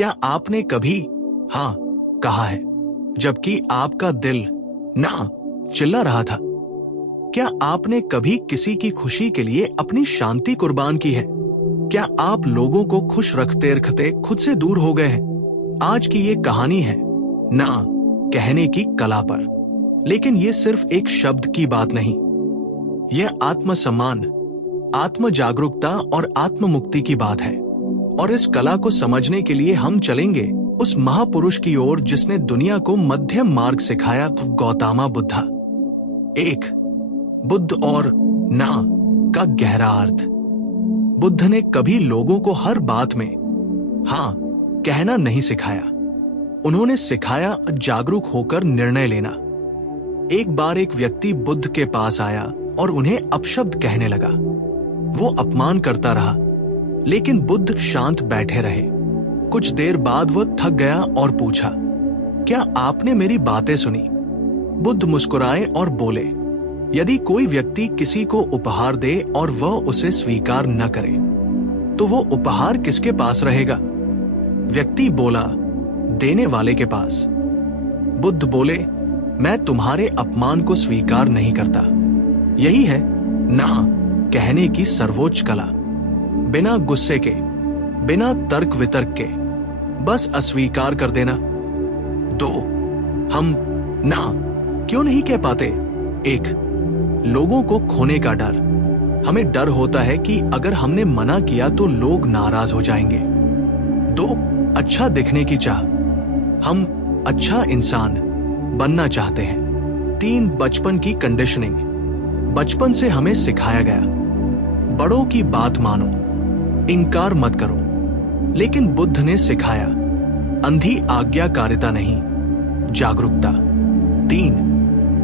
क्या आपने कभी हाँ कहा है जबकि आपका दिल ना चिल्ला रहा था? क्या आपने कभी किसी की खुशी के लिए अपनी शांति कुर्बान की है? क्या आप लोगों को खुश रखते रखते खुद से दूर हो गए हैं? आज की ये कहानी है ना कहने की कला पर, लेकिन ये सिर्फ एक शब्द की बात नहीं। यह आत्मसम्मान, आत्म जागरूकता और आत्म मुक्ति की बात है। और इस कला को समझने के लिए हम चलेंगे उस महापुरुष की ओर जिसने दुनिया को मध्यम मार्ग सिखाया, गौतम बुद्धा। एक, बुद्ध और ना का गहरा अर्थ। बुद्ध ने कभी लोगों को हर बात में हाँ कहना नहीं सिखाया। उन्होंने सिखाया जागरूक होकर निर्णय लेना। एक बार एक व्यक्ति बुद्ध के पास आया और उन्हें अपशब्द कहने लगा। वो अपमान करता रहा, लेकिन बुद्ध शांत बैठे रहे। कुछ देर बाद वो थक गया और पूछा, क्या आपने मेरी बातें सुनी? बुद्ध मुस्कुराए और बोले, यदि कोई व्यक्ति किसी को उपहार दे और वह उसे स्वीकार न करे, तो वो उपहार किसके पास रहेगा? व्यक्ति बोला, देने वाले के पास। बुद्ध बोले, मैं तुम्हारे अपमान को स्वीकार नहीं करता। यही है ना कहने की सर्वोच्च कला। बिना गुस्से के, बिना तर्क वितर्क के, बस अस्वीकार कर देना। 2, हम ना क्यों नहीं कह पाते? 1, लोगों को खोने का डर। हमें डर होता है कि अगर हमने मना किया तो लोग नाराज हो जाएंगे। 2, अच्छा दिखने की चाह। हम अच्छा इंसान बनना चाहते हैं। 3, बचपन की कंडीशनिंग। बचपन से हमें सिखाया गया, बड़ों की बात मानो, इनकार मत करो। लेकिन बुद्ध ने सिखाया, अंधी आज्ञाकारिता नहीं, जागरूकता। 3,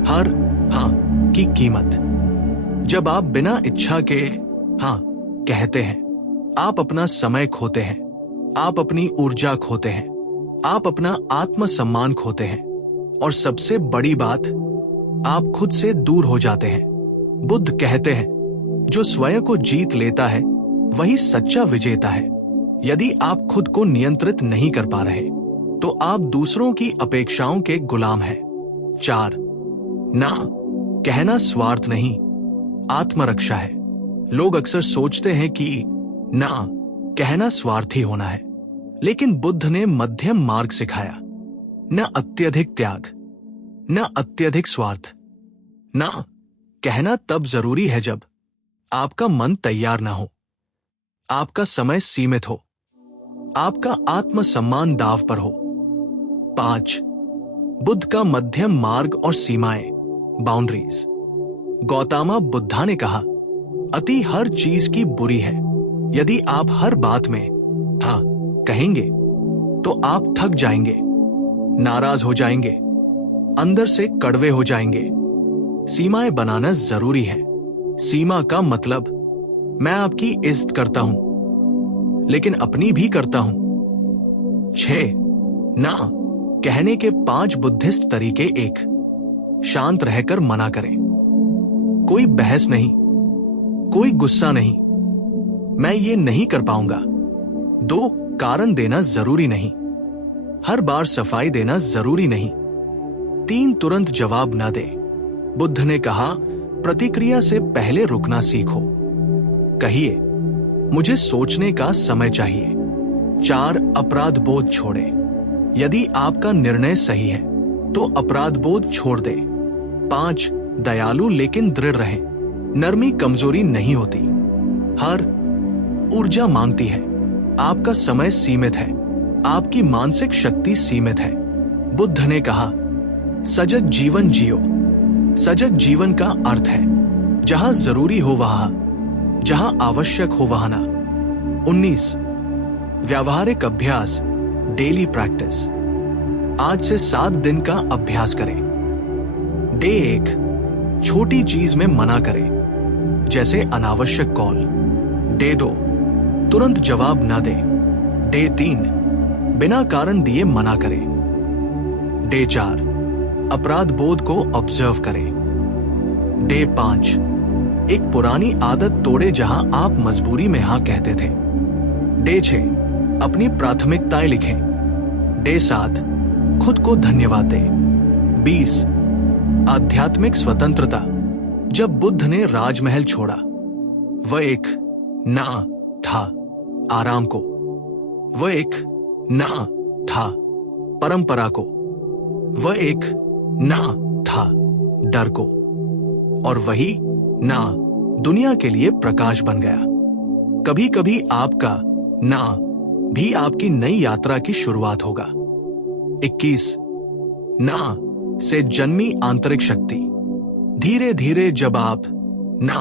हर हाँ की कीमत। जब आप बिना इच्छा के हाँ कहते हैं, आप अपना समय खोते हैं, आप अपनी ऊर्जा खोते हैं, आप अपना आत्मसम्मान खोते हैं, और सबसे बड़ी बात, आप खुद से दूर हो जाते हैं। बुद्ध कहते हैं, जो स्वयं को जीत लेता है वही सच्चा विजेता है। यदि आप खुद को नियंत्रित नहीं कर पा रहे, तो आप दूसरों की अपेक्षाओं के गुलाम हैं। 4, ना कहना स्वार्थ नहीं, आत्मरक्षा है। लोग अक्सर सोचते हैं कि ना कहना स्वार्थी होना है, लेकिन बुद्ध ने मध्यम मार्ग सिखाया। न अत्यधिक त्याग, न अत्यधिक स्वार्थ। ना कहना तब जरूरी है जब आपका मन तैयार ना हो, आपका समय सीमित हो, आपका आत्मसम्मान दाव पर हो। 5, बुद्ध का मध्यम मार्ग और सीमाएं, बाउंड्रीज। गौतम बुद्धा ने कहा, अति हर चीज की बुरी है। यदि आप हर बात में हाँ कहेंगे तो आप थक जाएंगे, नाराज हो जाएंगे, अंदर से कड़वे हो जाएंगे। सीमाएं बनाना जरूरी है। सीमा का मतलब, मैं आपकी इज्जत करता हूं, लेकिन अपनी भी करता हूं। 6, ना कहने के 5 बुद्धिस्ट तरीके। 1, शांत रहकर मना करें। कोई बहस नहीं, कोई गुस्सा नहीं, मैं ये नहीं कर पाऊंगा। 2, कारण देना जरूरी नहीं, हर बार सफाई देना जरूरी नहीं। 3, तुरंत जवाब न दे। बुद्ध ने कहा, प्रतिक्रिया से पहले रुकना सीखो। कहिए, मुझे सोचने का समय चाहिए। 4, अपराध बोध छोड़े। यदि आपका निर्णय सही है तो अपराध बोध छोड़ दे। 5, दयालु लेकिन दृढ़ रहें। नरमी कमजोरी नहीं होती, हर ऊर्जा मांगती है। आपका समय सीमित है, आपकी मानसिक शक्ति सीमित है। बुद्ध ने कहा, सजग जीवन जियो। सजग जीवन का अर्थ है, जहां जरूरी हो वहां, जहां आवश्यक हो वहां ना। 19, व्यावहारिक अभ्यास, डेली प्रैक्टिस। आज से 7 दिन का अभ्यास करें। डे 1, छोटी चीज में मना करें, जैसे अनावश्यक कॉल। डे 2, तुरंत जवाब न दे। डे 3, बिना कारण दिए मना करें। डे 4, अपराध बोध को ऑब्जर्व करें। डे 5, एक पुरानी आदत तोड़े जहां आप मजबूरी में हां कहते थे। डे 6, अपनी प्राथमिकताएं लिखें। डे 7, खुद को धन्यवाद दें। 20, आध्यात्मिक स्वतंत्रता। जब बुद्ध ने राजमहल छोड़ा, वह एक ना था आराम को, वह एक ना था परंपरा को, वह एक ना था डर को, और वही ना दुनिया के लिए प्रकाश बन गया। कभी कभी आपका ना भी आपकी नई यात्रा की शुरुआत होगा। 21, ना से जन्मी आंतरिक शक्ति। धीरे धीरे जब आप ना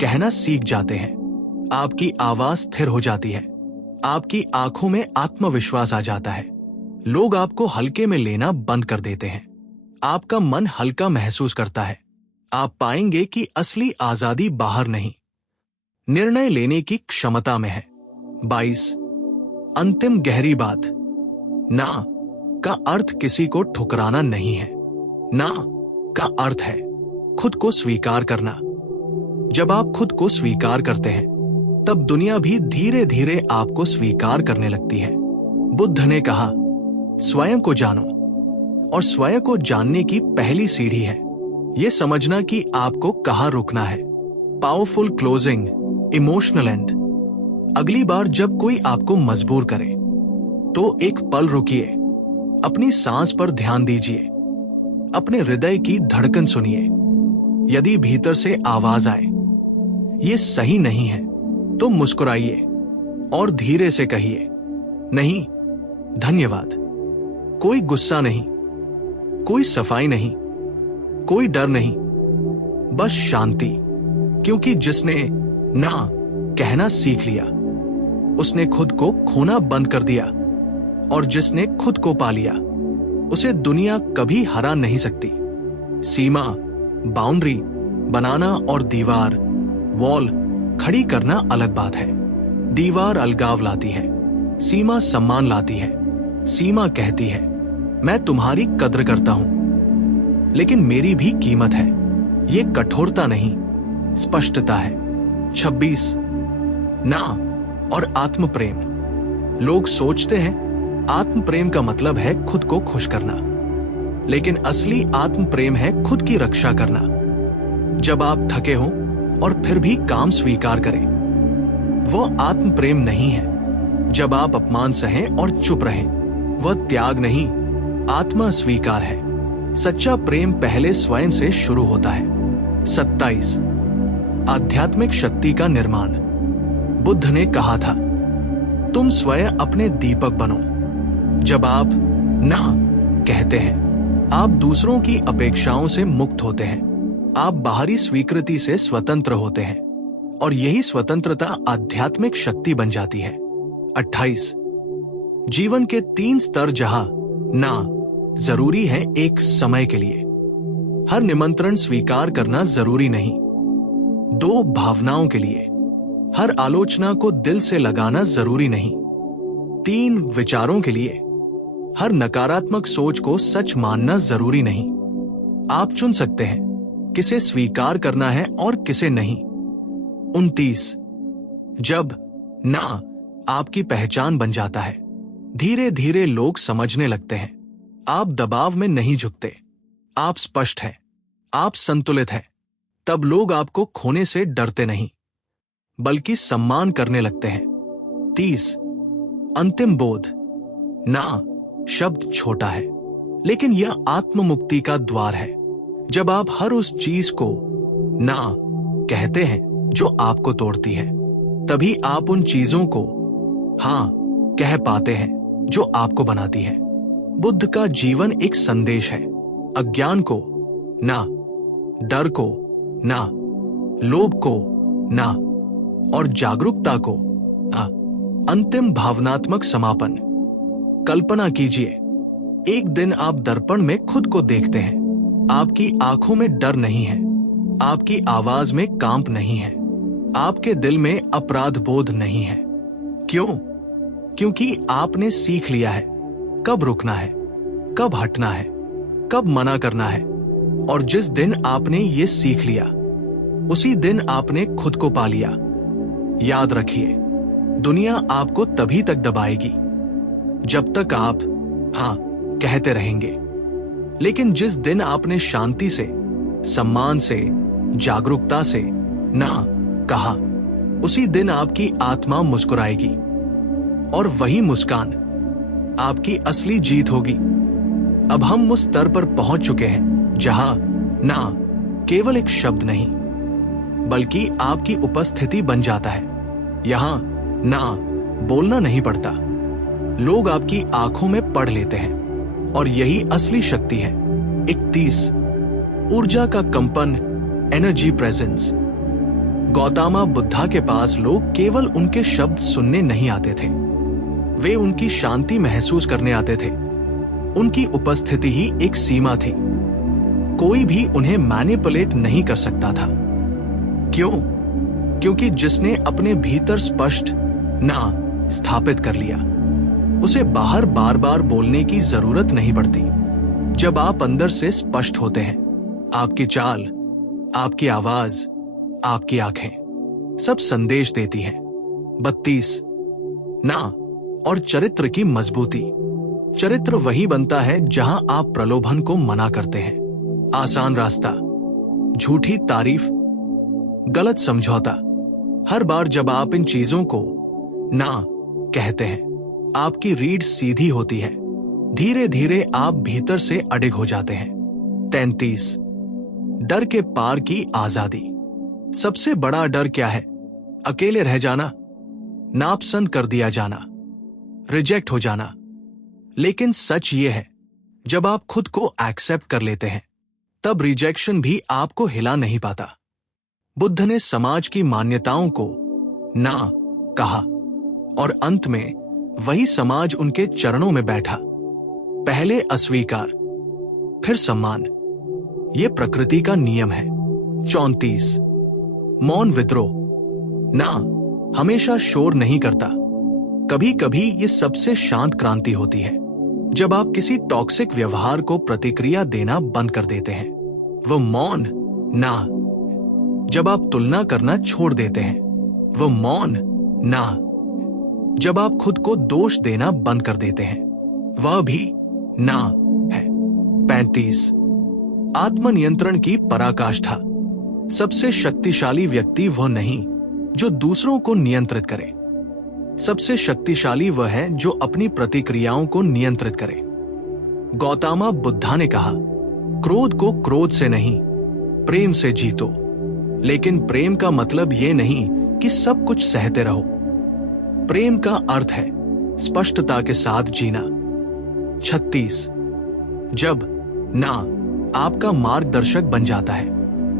कहना सीख जाते हैं, आपकी आवाज स्थिर हो जाती है, आपकी आंखों में आत्मविश्वास आ जाता है, लोग आपको हल्के में लेना बंद कर देते हैं, आपका मन हल्का महसूस करता है। आप पाएंगे कि असली आजादी बाहर नहीं, निर्णय लेने की क्षमता में है। 22, अंतिम गहरी बात। ना का अर्थ किसी को ठुकराना नहीं है। ना का अर्थ है खुद को स्वीकार करना। जब आप खुद को स्वीकार करते हैं, तब दुनिया भी धीरे धीरे आपको स्वीकार करने लगती है। बुद्ध ने कहा, स्वयं को जानो, और स्वयं को जानने की पहली सीढ़ी है यह समझना कि आपको कहां रुकना है। Powerful closing, emotional and. अगली बार जब कोई आपको मजबूर करे, तो एक पल रुकिए, अपनी सांस पर ध्यान दीजिए, अपने हृदय की धड़कन सुनिए। यदि भीतर से आवाज आए, ये सही नहीं है, तो मुस्कुराइए और धीरे से कहिए, नहीं, धन्यवाद। कोई गुस्सा नहीं, कोई सफाई नहीं, कोई डर नहीं, बस शांति। क्योंकि जिसने ना कहना सीख लिया, उसने खुद को खोना बंद कर दिया, और जिसने खुद को पा लिया, उसे दुनिया कभी हरा नहीं सकती। सीमा, बाउंड्री बनाना और दीवार, वॉल खड़ी करना अलग बात है। दीवार अलगाव लाती है, सीमा सम्मान लाती है। सीमा कहती है, मैं तुम्हारी कद्र करता हूं, लेकिन मेरी भी कीमत है। ये कठोरता नहीं, स्पष्टता है। 26, ना और आत्म प्रेम। लोग सोचते हैं आत्म प्रेम का मतलब है खुद को खुश करना, लेकिन असली आत्म प्रेम है खुद की रक्षा करना। जब आप थके हों और फिर भी काम स्वीकार करें, वो आत्म प्रेम नहीं है। जब आप अपमान सहें और चुप रहें, वह त्याग नहीं, आत्मा स्वीकार है। सच्चा प्रेम पहले स्वयं से शुरू होता है। 27, आध्यात्मिक शक्ति का निर्माण। बुद्ध ने कहा था, तुम स्वयं अपने दीपक बनो। जब आप ना कहते हैं, आप दूसरों की अपेक्षाओं से मुक्त होते हैं, आप बाहरी स्वीकृति से स्वतंत्र होते हैं, और यही स्वतंत्रता आध्यात्मिक शक्ति बन जाती है। 28, जीवन के 3 स्तर जहां ना जरूरी है एक समय के लिए। हर निमंत्रण स्वीकार करना जरूरी नहीं। 2 भावनाओं के लिए। हर आलोचना को दिल से लगाना जरूरी नहीं। 3 विचारों के लिए। हर नकारात्मक सोच को सच मानना जरूरी नहीं। आप चुन सकते हैं किसे स्वीकार करना है और किसे नहीं। 29, जब ना आपकी पहचान बन जाता है, धीरे धीरे लोग समझने लगते हैं। आप दबाव में नहीं झुकते, आप स्पष्ट हैं, आप संतुलित हैं। तब लोग आपको खोने से डरते नहीं, बल्कि सम्मान करने लगते हैं। 30, अंतिम बोध। ना शब्द छोटा है, लेकिन यह आत्म मुक्ति का द्वार है। जब आप हर उस चीज को ना कहते हैं जो आपको तोड़ती है, तभी आप उन चीजों को हाँ कह पाते हैं जो आपको बनाती है। बुद्ध का जीवन एक संदेश है। अज्ञान को ना, डर को ना, लोभ को ना, और जागरूकता को ना। अंतिम भावनात्मक समापन। कल्पना कीजिए, एक दिन आप दर्पण में खुद को देखते हैं। आपकी आंखों में डर नहीं है, आपकी आवाज में कांप नहीं है, आपके दिल में अपराध बोध नहीं है। क्यों? क्योंकि आपने सीख लिया है कब रुकना है, कब हटना है, कब मना करना है। और जिस दिन आपने ये सीख लिया, उसी दिन आपने खुद को पा लिया। याद रखिए, दुनिया आपको तभी तक दबाएगी जब तक आप हाँ कहते रहेंगे। लेकिन जिस दिन आपने शांति से, सम्मान से, जागरूकता से ना कहा, उसी दिन आपकी आत्मा मुस्कुराएगी और वही मुस्कान आपकी असली जीत होगी। अब हम उस स्तर पर पहुंच चुके हैं जहां ना केवल एक शब्द नहीं बल्कि आपकी उपस्थिति बन जाता है। यहां ना बोलना नहीं पड़ता, लोग आपकी आंखों में पढ़ लेते हैं और यही असली शक्ति है। 31 ऊर्जा का कंपन, एनर्जी प्रेजेंस। गौतम बुद्धा के पास लोग केवल उनके शब्द सुनने नहीं आते थे, वे उनकी शांति महसूस करने आते थे। उनकी उपस्थिति ही एक सीमा थी, कोई भी उन्हें मैनिपुलेट नहीं कर सकता था। क्यों? क्योंकि जिसने अपने भीतर स्पष्ट ना स्थापित कर लिया, उसे बाहर बार बार बोलने की जरूरत नहीं पड़ती। जब आप अंदर से स्पष्ट होते हैं, आपकी चाल, आपकी आवाज, आपकी आंखें सब संदेश देती हैं। 32 ना और चरित्र की मजबूती। चरित्र वही बनता है जहां आप प्रलोभन को मना करते हैं। आसान रास्ता, झूठी तारीफ, गलत समझौता। हर बार जब आप इन चीजों को ना कहते हैं, आपकी रीढ़ सीधी होती है। धीरे धीरे आप भीतर से अडिग हो जाते हैं। 33 डर के पार की आजादी। सबसे बड़ा डर क्या है? अकेले रह जाना, नापसंद कर दिया जाना, रिजेक्ट हो जाना। लेकिन सच ये है, जब आप खुद को एक्सेप्ट कर लेते हैं, तब रिजेक्शन भी आपको हिला नहीं पाता। बुद्ध ने समाज की मान्यताओं को ना कहा और अंत में वही समाज उनके चरणों में बैठा। पहले अस्वीकार, फिर सम्मान। यह प्रकृति का नियम है। 34 मौन विद्रोह। ना हमेशा शोर नहीं करता, कभी कभी ये सबसे शांत क्रांति होती है। जब आप किसी टॉक्सिक व्यवहार को प्रतिक्रिया देना बंद कर देते हैं, वो मौन ना। जब आप तुलना करना छोड़ देते हैं, वो मौन ना। जब आप खुद को दोष देना बंद कर देते हैं, वह भी ना है। 35 आत्मनियंत्रण की पराकाष्ठा। सबसे शक्तिशाली व्यक्ति वह नहीं जो दूसरों को नियंत्रित करे, सबसे शक्तिशाली वह है जो अपनी प्रतिक्रियाओं को नियंत्रित करे। गौतम बुद्धा ने कहा, क्रोध को क्रोध से नहीं, प्रेम से जीतो। लेकिन प्रेम का मतलब यह नहीं कि सब कुछ सहते रहो। प्रेम का अर्थ है स्पष्टता के साथ जीना। 36 जब ना आपका मार्गदर्शक बन जाता है।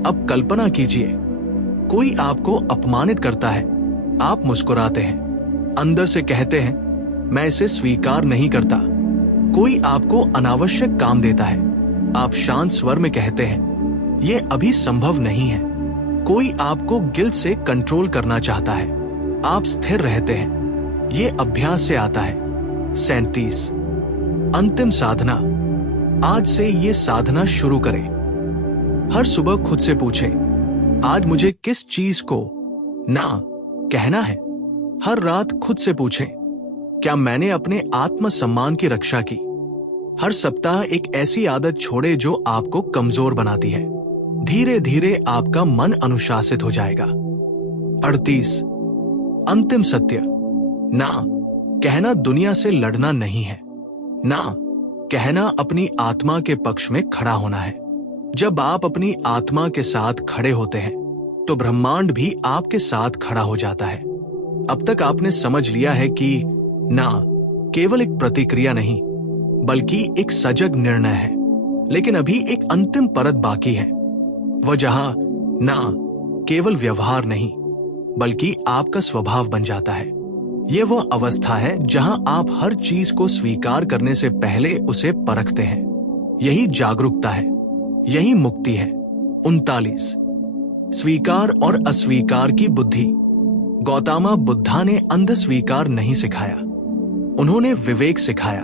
अब कल्पना कीजिए, कोई आपको अपमानित करता है, आप मुस्कुराते हैं, अंदर से कहते हैं, मैं इसे स्वीकार नहीं करता। कोई आपको अनावश्यक काम देता है, आप शांत स्वर में कहते हैं, यह अभी संभव नहीं है। कोई आपको गिल्ट से कंट्रोल करना चाहता है, आप स्थिर रहते हैं, यह अभ्यास से आता है। 37 अंतिम साधना। आज से ये साधना शुरू करें। हर सुबह खुद से पूछें, आज मुझे किस चीज को ना कहना है। हर रात खुद से पूछें, क्या मैंने अपने आत्मसम्मान की रक्षा की। हर सप्ताह एक ऐसी आदत छोड़े जो आपको कमजोर बनाती है। धीरे धीरे आपका मन अनुशासित हो जाएगा। 38 अंतिम सत्य। ना कहना दुनिया से लड़ना नहीं है, ना कहना अपनी आत्मा के पक्ष में खड़ा होना है। जब आप अपनी आत्मा के साथ खड़े होते हैं, तो ब्रह्मांड भी आपके साथ खड़ा हो जाता है। अब तक आपने समझ लिया है कि ना केवल एक प्रतिक्रिया नहीं, बल्कि एक सजग निर्णय है। लेकिन अभी एक अंतिम परत बाकी है, वह जहां ना केवल व्यवहार नहीं, बल्कि आपका स्वभाव बन जाता है। यह वह अवस्था है जहां आप हर चीज को स्वीकार करने से पहले उसे परखते हैं। यही जागरूकता है, यही मुक्ति है। 39 स्वीकार और अस्वीकार की बुद्धि। गौतम बुद्धा ने अंध स्वीकार नहीं सिखाया, उन्होंने विवेक सिखाया।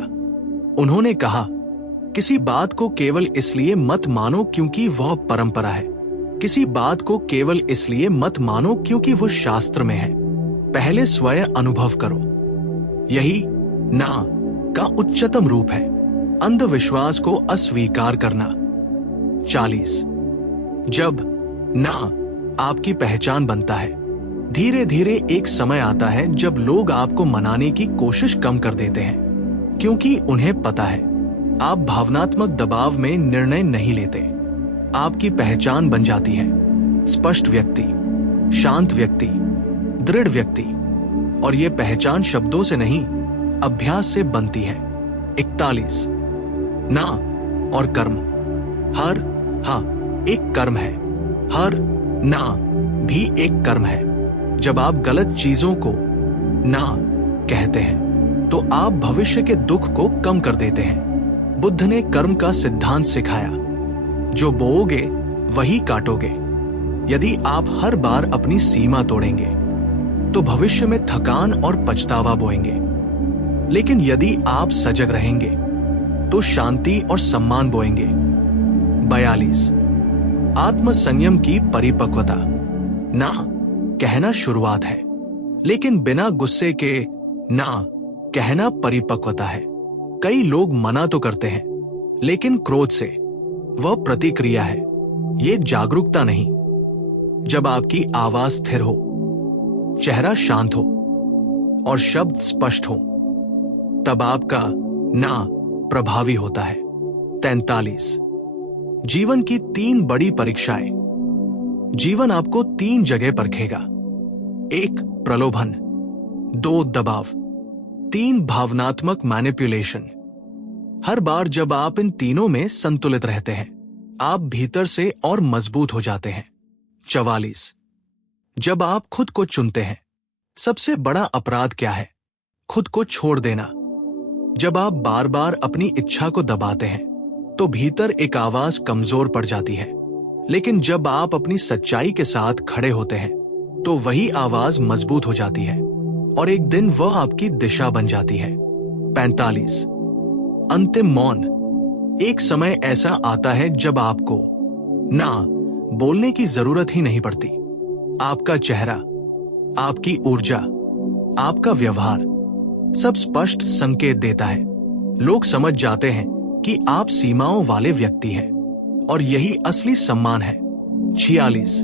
उन्होंने कहा, किसी बात को केवल इसलिए मत मानो क्योंकि वह परंपरा है, किसी बात को केवल इसलिए मत मानो क्योंकि वह शास्त्र में है। पहले स्वयं अनुभव करो। यही ना का उच्चतम रूप है, अंधविश्वास को अस्वीकार करना। 40 जब ना आपकी पहचान बनता है, धीरे धीरे एक समय आता है जब लोग आपको मनाने की कोशिश कम कर देते हैं, क्योंकि उन्हें पता है आप भावनात्मक दबाव में निर्णय नहीं लेते। आपकी पहचान बन जाती है स्पष्ट व्यक्ति, शांत व्यक्ति, दृढ़ व्यक्ति। और ये पहचान शब्दों से नहीं, अभ्यास से बनती है। 41 ना और कर्म। हर हाँ एक कर्म है, हर ना भी एक कर्म है। जब आप गलत चीजों को ना कहते हैं तो आप भविष्य के दुख को कम कर देते हैं। बुद्ध ने कर्म का सिद्धांत सिखाया, जो बोओगे वही काटोगे। यदि आप हर बार अपनी सीमा तोड़ेंगे तो भविष्य में थकान और पछतावा बोएंगे, लेकिन यदि आप सजग रहेंगे तो शांति और सम्मान बोएंगे। 42 आत्म संयम की परिपक्वता। ना कहना शुरुआत है, लेकिन बिना गुस्से के ना कहना परिपक्वता है। कई लोग मना तो करते हैं, लेकिन क्रोध से। वह प्रतिक्रिया है, ये जागरूकता नहीं। जब आपकी आवाज स्थिर हो, चेहरा शांत हो और शब्द स्पष्ट हो, तब आपका ना प्रभावी होता है। 43 जीवन की 3 बड़ी परीक्षाएं। जीवन आपको 3 जगह परखेगा। 1 प्रलोभन, 2 दबाव, 3 भावनात्मक मैनिपुलेशन। हर बार जब आप इन तीनों में संतुलित रहते हैं, आप भीतर से और मजबूत हो जाते हैं। 44 जब आप खुद को चुनते हैं, सबसे बड़ा अपराध क्या है? खुद को छोड़ देना। जब आप बार बार अपनी इच्छा को दबाते हैं तो भीतर एक आवाज कमजोर पड़ जाती है, लेकिन जब आप अपनी सच्चाई के साथ खड़े होते हैं तो वही आवाज मजबूत हो जाती है और एक दिन वह आपकी दिशा बन जाती है। 45 अंतिम मौन। एक समय ऐसा आता है जब आपको ना बोलने की जरूरत ही नहीं पड़ती। आपका चेहरा, आपकी ऊर्जा, आपका व्यवहार सब स्पष्ट संकेत देता है। लोग समझ जाते हैं कि आप सीमाओं वाले व्यक्ति हैं और यही असली सम्मान है। 46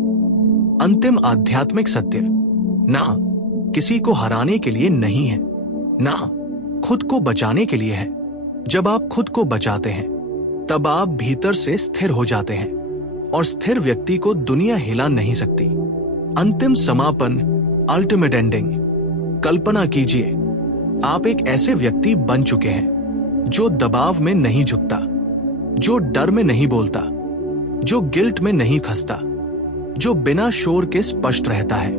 अंतिम आध्यात्मिक सत्य। ना किसी को हराने के लिए नहीं है, ना खुद को बचाने के लिए है। जब आप खुद को बचाते हैं तब आप भीतर से स्थिर हो जाते हैं और स्थिर व्यक्ति को दुनिया हिला नहीं सकती। अंतिम समापन, अल्टीमेट एंडिंग। कल्पना कीजिए, आप एक ऐसे व्यक्ति बन चुके हैं जो दबाव में नहीं झुकता, जो डर में नहीं बोलता, जो गिल्ट में नहीं खसता, जो बिना शोर के स्पष्ट रहता है।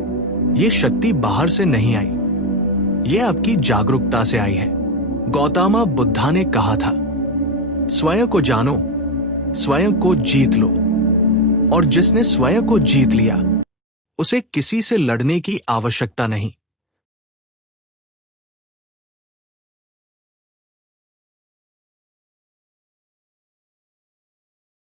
ये शक्ति बाहर से नहीं आई, ये आपकी जागरूकता से आई है। गौतम बुद्धा ने कहा था, स्वयं को जानो, स्वयं को जीत लो। और जिसने स्वयं को जीत लिया, उसे किसी से लड़ने की आवश्यकता नहीं।